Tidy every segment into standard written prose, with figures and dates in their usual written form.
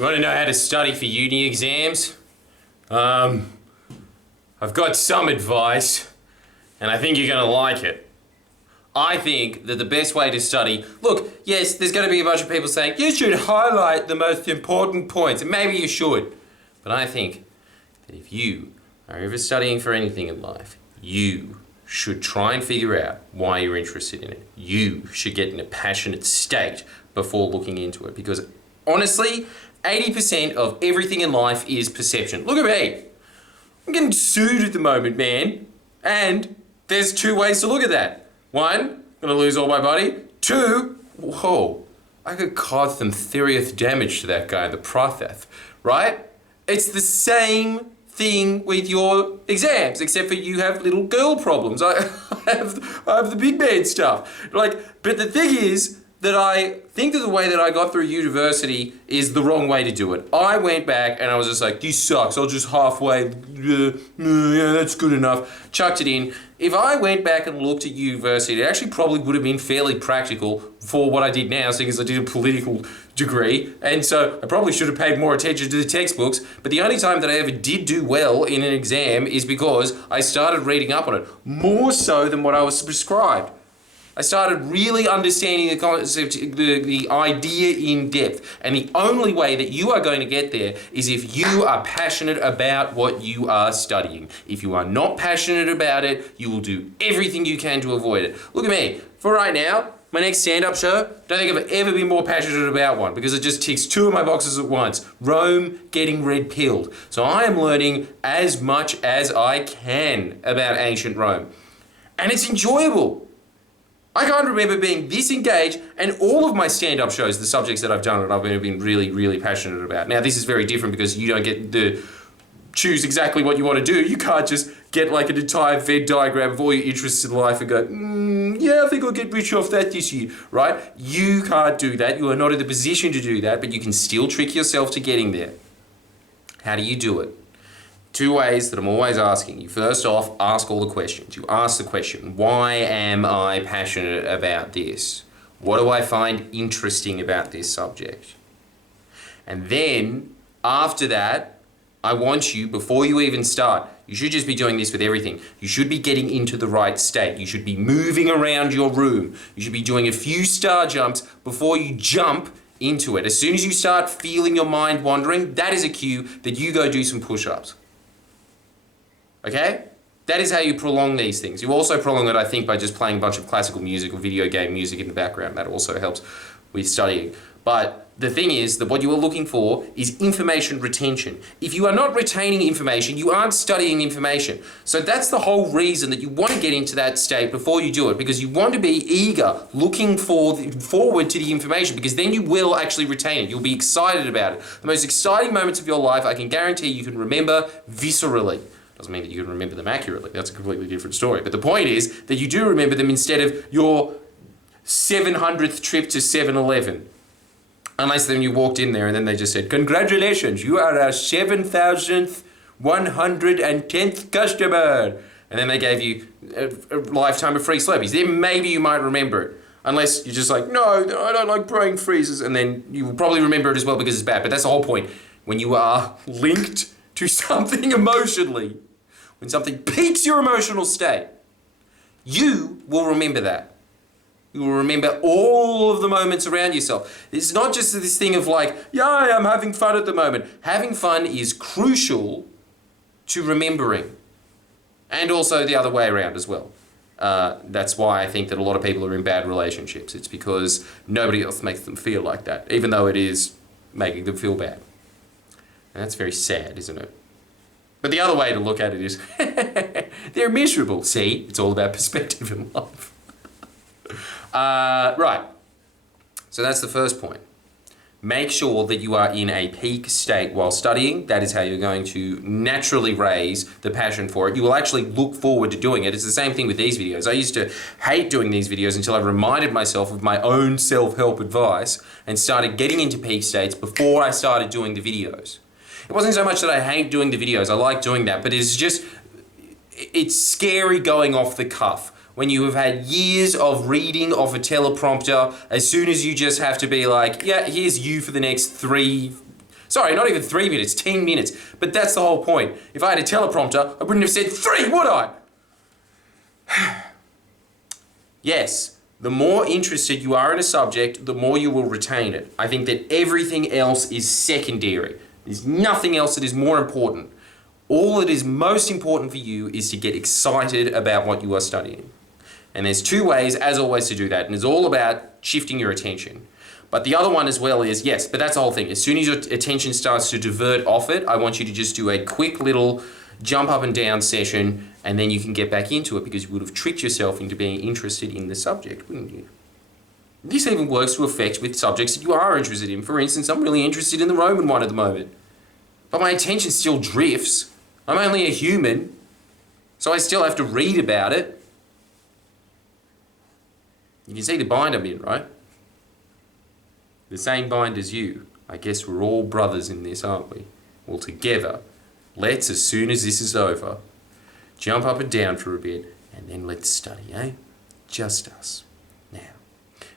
You want to know how to study for uni exams? I've got some advice, and I think you're going to like it. I think that the best way to study... Look, yes, there's going to be a bunch of people saying, you should highlight the most important points, and maybe you should. But I think that if you are ever studying for anything in life, you should try and figure out why you're interested in it. You should get in a passionate state before looking into it, because honestly, 80% of everything in life is perception. Look at me. I'm getting sued at the moment, man. And there's two ways to look at that. One, I'm gonna lose all my body. Two, whoa, I could cause some serious damage to that guy in the process, right? It's the same thing with your exams, except for you have little girl problems. I have the big man stuff. But the thing is that I think that the way that I got through university is the wrong way to do it. I went back and I was just like, this sucks, I'll just halfway, yeah, that's good enough, chucked it in. If I went back and looked at university, it actually probably would have been fairly practical for what I did now, seeing as I did a political degree, and so I probably should have paid more attention to the textbooks, but the only time that I ever did do well in an exam is because I started reading up on it, more so than what I was prescribed. I started really understanding the concept, the idea in depth. And the only way that you are going to get there is if you are passionate about what you are studying. If you are not passionate about it, you will do everything you can to avoid it. Look at me. For right now, my next stand-up show, don't think I've ever been more passionate about one because it just ticks two of my boxes at once. Rome getting red-pilled. So I am learning as much as I can about ancient Rome. And it's enjoyable. I can't remember being this engaged, and all of my stand-up shows, the subjects that I've done, and I've been really, really passionate about. Now, this is very different because you don't get to choose exactly what you want to do. You can't just get like an entire Venn diagram of all your interests in life and go, yeah, I think I'll get rich off that this year, right? You can't do that. You are not in the position to do that, but you can still trick yourself to getting there. How do you do it? Two ways that I'm always asking you. First off, ask all the questions. You ask the question, why am I passionate about this? What do I find interesting about this subject? And then, after that, I want you, before you even start, you should just be doing this with everything. You should be getting into the right state. You should be moving around your room. You should be doing a few star jumps before you jump into it. As soon as you start feeling your mind wandering, that is a cue that you go do some push-ups. Okay? That is how you prolong these things. You also prolong it, I think, by just playing a bunch of classical music or video game music in the background. That also helps with studying. But the thing is that what you are looking for is information retention. If you are not retaining information, you aren't studying information. So that's the whole reason that you want to get into that state before you do it, because you want to be eager, looking forward to the information, because then you will actually retain it. You'll be excited about it. The most exciting moments of your life, I can guarantee you can remember viscerally. Doesn't mean that you can remember them accurately. That's a completely different story. But the point is that you do remember them instead of your 700th trip to 7-Eleven. Unless then you walked in there and then they just said, congratulations, you are our 7,000th, 110th customer. And then they gave you a lifetime of free Slurpees. Then maybe you might remember it. Unless you're just like, no, I don't like brain freezes. And then you will probably remember it as well because it's bad. But that's the whole point. When you are linked to something emotionally, when something piques your emotional state, you will remember that. You will remember all of the moments around yourself. It's not just this thing of like, yeah, I'm having fun at the moment. Having fun is crucial to remembering. And also the other way around as well. That's why I think that a lot of people are in bad relationships. It's because nobody else makes them feel like that, even though it is making them feel bad. And that's very sad, isn't it? But the other way to look at it is, they're miserable. See, it's all about perspective in life. Right, so that's the first point. Make sure that you are in a peak state while studying. That is how you're going to naturally raise the passion for it. You will actually look forward to doing it. It's the same thing with these videos. I used to hate doing these videos until I reminded myself of my own self-help advice and started getting into peak states before I started doing the videos. It wasn't so much that I hate doing the videos, I like doing that, but it's scary going off the cuff. When you have had years of reading off a teleprompter, as soon as you just have to be like, yeah, here's you for the next 3 Sorry, not even 3 minutes, 10 minutes. But that's the whole point. If I had a teleprompter, I wouldn't have said 3, would I? Yes, the more interested you are in a subject, the more you will retain it. I think that everything else is secondary. There's nothing else that is more important. All that is most important for you is to get excited about what you are studying. And there's 2 ways, as always, to do that. And it's all about shifting your attention. But the other one as well is, yes, but that's the whole thing. As soon as your attention starts to divert off it, I want you to just do a quick little jump up and down session, and then you can get back into it because you would have tricked yourself into being interested in the subject, wouldn't you? This even works to effect with subjects that you are interested in. For instance, I'm really interested in the Roman one at the moment. But my attention still drifts. I'm only a human, so I still have to read about it. You can see the bind I'm in, right? The same bind as you. I guess we're all brothers in this, aren't we? Well, together, let's, as soon as this is over, jump up and down for a bit, and then let's study, eh? Just us. Now,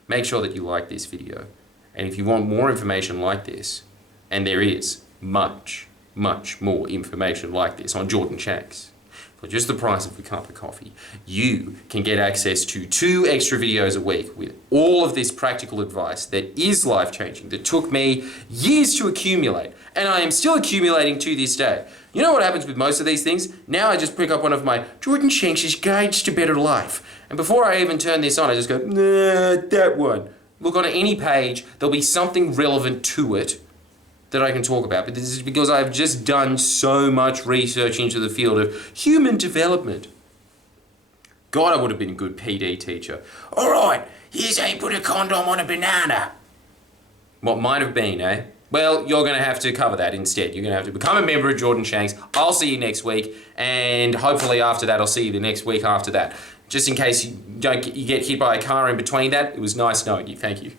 make sure that you like this video. And if you want more information like this, and there is much, much more information like this on Jordan Shanks, for just the price of a cup of coffee, you can get access to 2 extra videos a week with all of this practical advice that is life-changing, that took me years to accumulate, and I am still accumulating to this day. You know what happens with most of these things? Now I just pick up one of my Jordan Shanks' Guides to Better Life, and before I even turn this on, I just go, nah, that one. Look, on any page, there'll be something relevant to it that I can talk about, but this is because I've just done so much research into the field of human development. God, I would have been a good PD teacher. All right, here's how you put a condom on a banana. What might have been, eh? Well, you're going to have to cover that instead. You're going to have to become a member of Jordan Shanks. I'll see you next week, and hopefully after that, I'll see you the next week after that. Just in case you get hit by a car in between that, it was nice knowing you. Thank you.